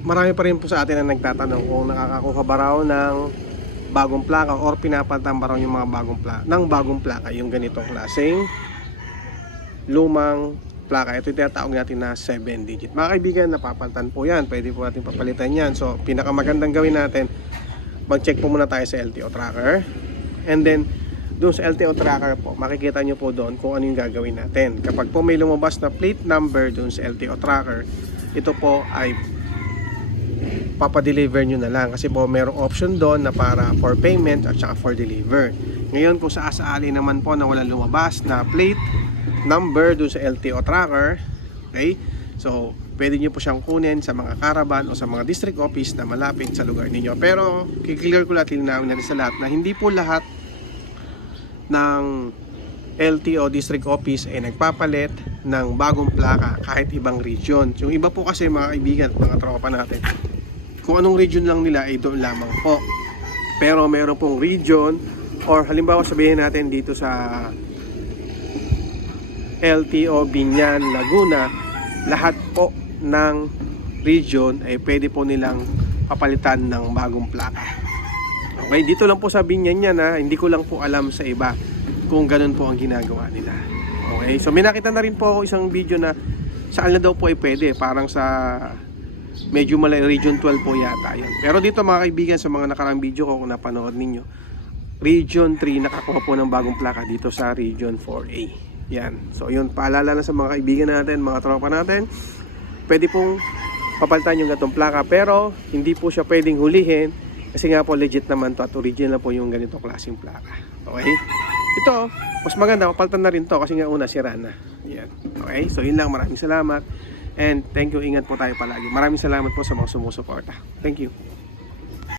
marami pa rin po sa atin na nagtatanong kung nakakakuha ba raw ng bagong plaka or pinapalitan ba raw yung mga bagong plaka ng bagong plaka yung ganitong klaseng lumang plaka. Ito tinatawag natin na 7 digit. Mga kaibigan, napapalitan po yan. Pwede po natin papalitan yan. So, pinakamagandang gawin natin, mag-check po muna tayo sa LTO tracker. And then, doon sa LTO tracker po, makikita nyo po doon kung ano yung gagawin natin. Kapag po may lumabas na plate number doon sa LTO tracker, ito po ay papadeliver nyo na lang kasi po merong option doon na para for payment at saka for deliver. Ngayon kung sa asaali naman po na wala lumabas na plate number doon sa LTO tracker, okay? So, pwede nyo po siyang kunin sa mga caravan o sa mga district office na malapit sa lugar ninyo. Pero, kiklear ko lahat, linawin natin sa lahat na hindi po lahat ng LTO district office ay nagpapalit ng bagong plaka kahit ibang region. Yung iba po kasi mga kaibigan, mga tropa natin, kung anong region lang nila ay doon lamang po. Pero meron pong region or halimbawa sabihin natin dito sa LTO Binyan, Laguna, lahat po ng region ay pwede po nilang papalitan ng bagong plaka. Okay, dito lang po sa Binyan yan ha, hindi ko lang po alam sa iba kung ganun po ang ginagawa nila. Okay, so may nakita na rin po ako isang video na saan na daw po ay pwede, parang sa medyo malay region 12 po yata yan. Pero dito mga kaibigan sa mga nakarang video ko kung napanood ninyo, region 3 nakakuha po ng bagong plaka dito sa region 4A. Yan. So yun, paalala na sa mga kaibigan natin, mga tropa natin, pwede pong papalitan yung gatong plaka pero hindi po siya pwedeng hulihin kasi nga po legit naman to at original po yung ganito klaseng plaka. Okay? Ito, mas maganda, papalitan na rin to kasi nga una sira na. Yan. Okay? So yun lang, maraming salamat. And thank you, ingat po tayo palagi. Maraming salamat po sa mga sumusuporta. Thank you.